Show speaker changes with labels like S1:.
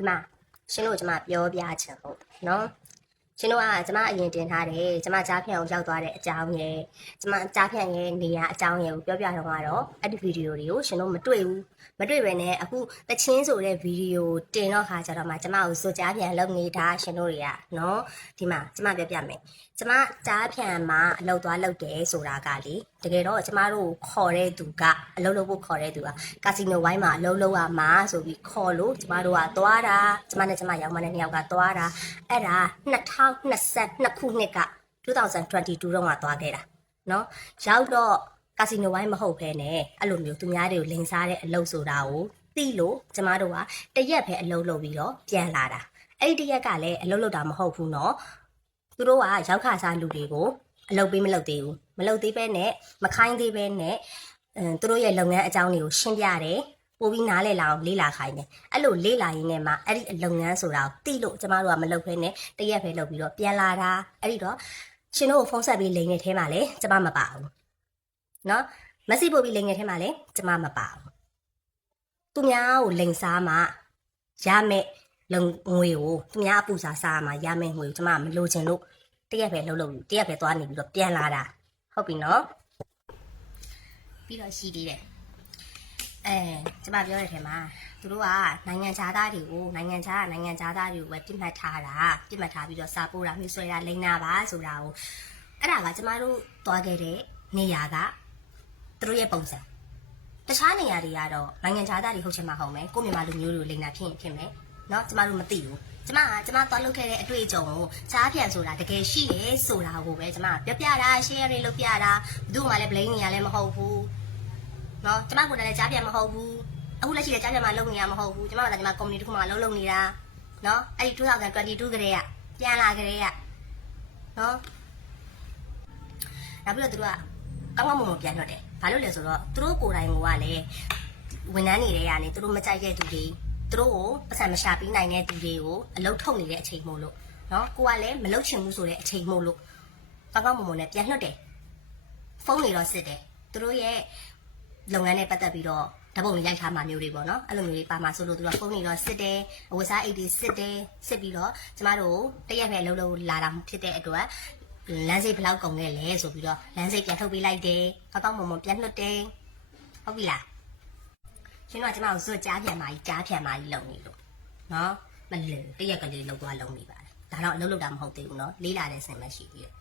S1: ဒီမှာရှင်တို့ကျမပြောပြချင်လို့နော်ရှင်တို့ကကျမအရင်တင်ထားတယ်ကျမကြားဖြန့်ကိုရောက်သွားတဲ့အကြောင်းရယ်ကျမကြားဖြန့်ရဲ့နေရာအကြောင်းရယ်ကိုပြောပြတော့ကတော့အဲ့ဒီဗီဒီယိုတွေကိုရှင်တို့မတွေ့ဘူးမတွေ့ပဲနဲ့အခုတချင်းဆိုတဲ့ဗီဒီယိုတင်တော့ခါကျတော့မှကျမကိုစွကြားဖြန့်လုပ်နေတာရှင်တို့တွေကနော်ဒီမှာကျမပြောပြမယ်ကျမကြားဖြန့်မှာအလုပ်သွားလုပ်တယ်ဆိုတာကလေ တကယ်တော့ကျမတို့ခေါ်တဲ့သူကအလုပ်လုပ်ဖို့ခေါ်တဲ့သူကကာစီနိုဝိုင်းမှာအလုပ်လုပ်ရမှာဆိုပြီးခေါ်လို့ကျမတို့ကသွားတာကျမနဲ့ကျမရောင်မနဲ့နှစ်ယောက်ကသွားတာအဲ့ဒါ2022ခုနှစ်က2022တုန်းကသွားခဲ့တာနော်ရောက်တော့ကာစီနိုဝိုင်းမဟုတ်ဘဲနဲ့အဲ့လိုမျိုးသူများတွေကိုလိန်စားတဲ့အလုပ်ဆိုတာကိုသိလို့ကျမတို့ကတရက်ပဲအလုပ်လုပ်ပြီးတော့ပြန်လာတာအဲ့ဒီတရက်ကလည်းအလုပ်လုပ်တာမဟုတ်ဘူးနော်သူတို့ကရောက်ခါစားလူတွေကို အလုပ်ပေးမလုပ်သေးဘူးမလုပ်သေးပဲနဲ့မခိုင်းသေးပဲနဲ့သူတို့ရဲ့လုပ်ငန်းအကြောင်းတွေကိုရှင်းပြတယ်ပို့ပြီးနားလဲလာအောင်လေ့လာခိုင်းတယ်အဲ့လိုလေ့လာရင်းနဲ့မှအဲ့ဒီလုပ်ငန်းဆိုတာကိုသိလို့ကျမတို့ကမလုပ်ဘဲနဲ့တရက်ပဲလုပ်ပြီးတော့ပြန်လာတာအဲ့ဒီတော့ရှင်တို့ကိုဖုန်းဆက်ပြီးလိန်ငယ်ထဲမှာလည်းကျမမပါဘူးနော်မက်ဆေ့ပို့ပြီးလိန်ငယ်ထဲမှာလည်းကျမမပါဘူးသူများကိုလိန်စားမှရမယ်လုံငွေကိုသူများအပူစားစားမှရမယ်ငွေကိုကျမမလိုချင်လို့ တရက်ပဲလှုပ်လှုပ်ယူတရက်ပဲသွားနေပြီးတော့ပြန်လာတာဟုတ်ပြီနော်ပြီးတော့ရှိသေးတယ်အဲကျမပြောတဲ့ထဲမှာသူတို့ကနိုင်ငံခြားသားတွေကိုနိုင်ငံခြားကနိုင်ငံခြားသားတွေကိုပဲပြစ်မှတ်ထားတာပြစ်မှတ်ထားပြီးတော့စာပို့တာမျိုးဆွဲတာလိန်နာပါဆိုတာကိုအဲ့ဒါကကျမတို့သွားခဲ့တဲ့နေရာကသူတို့ရဲ့ပုံစံတခြားနေရာတွေကတော့နိုင်ငံခြားသားတွေဟုတ်ချင်မှဟုတ်မယ်ကိုယ့်မြန်မာလူမျိုးတွေကိုလိန်နာဖြစ်ရင်ဖြစ်မယ်เนาะကျမတို့မသိဘူး ကျမကကျမသွားလုပ်ခဲ့တဲ့အတွေ့အကြုံကိုကြားပြန်ဆိုတာတကယ်ရှိရဲဆိုတာကိုပဲကျမပြောပြတာ share တွေလုပ်ပြတာဘယ်သူမှလည်း blame နေရလည်းမဟုတ်ဘူးเนาะကျမကိုယ်တိုင်လည်းကြားပြန်မဟုတ်ဘူးအခုလက်ရှိလည်းကြားပြန်မှလုပ်နေရမဟုတ်ဘူးကျမကလည်းကျမ company တစ်ခုမှလုပ်လုပ်နေတာเนาะအဲ့ဒီ2022ကတည်းကပြန်လာကလေးကเนาะနောက်ပြီးတော့သူတို့ကကောင်းကောင်းမွန်မွန်ပြန်လွတ်တယ်ဘာလို့လဲဆိုတော့သူတို့ကိုယ်တိုင်ကလည်းဝန်ထမ်းတွေတွေကနေသူတို့မကြိုက်တဲ့သူတွေ သူတို့ကိုပတ်စံမရှာပြီးနိုင်တဲ့သူတွေကိုအလုတ်ထုတ်နေတဲ့အချိန်မို့လို့နော်ကိုကလည်းမလုတ်ချင်ဘူးဆိုတဲ့အချိန်မို့လို့ကောင်းကောင်းမွန်မွန်နဲ့ပြန်နှုတ်တယ်ဖုန်းတွေတော့စစ်တယ်သူတို့ရဲ့လုပ်ငန်းနဲ့ပတ်သက်ပြီးတော့ဓာတ်ပုံတွေရိုက်ထားမှမျိုးတွေပေါ့နော်အဲ့လိုမျိုးတွေပါမှဆိုလို့သူကဖုန်းတွေတော့စစ်တယ်အဝတ်စားအိတ်တွေစစ်တယ်စစ်ပြီးတော့ကျမတို့တရက်ပဲအလုပ်လုပ်လာတာဖြစ်တဲ့အတွက်လမ်းစိတ်ဘယ်လောက်ကုန်ခဲ့လဲဆိုပြီးတော့လမ်းစိတ်ပြန်ထုတ်ပေးလိုက်တယ်ကောင်းကောင်းမွန်မွန်ပြန်နှုတ်တယ်ဟုတ်ပြီလား ရှင်တို့ကကျမကိုဇွတ်ကြားပြန်မာကြီးကြားပြန်မာကြီးလုံနေလို့နော်မလွယ်တရက်ကလေးလုံသွားလုံနေပါတယ်ဒါတော့အလုပ်လုပ်တာမဟုတ်သေးဘူးနော်လေးလာတဲ့ဆင်မရှိသေးတယ်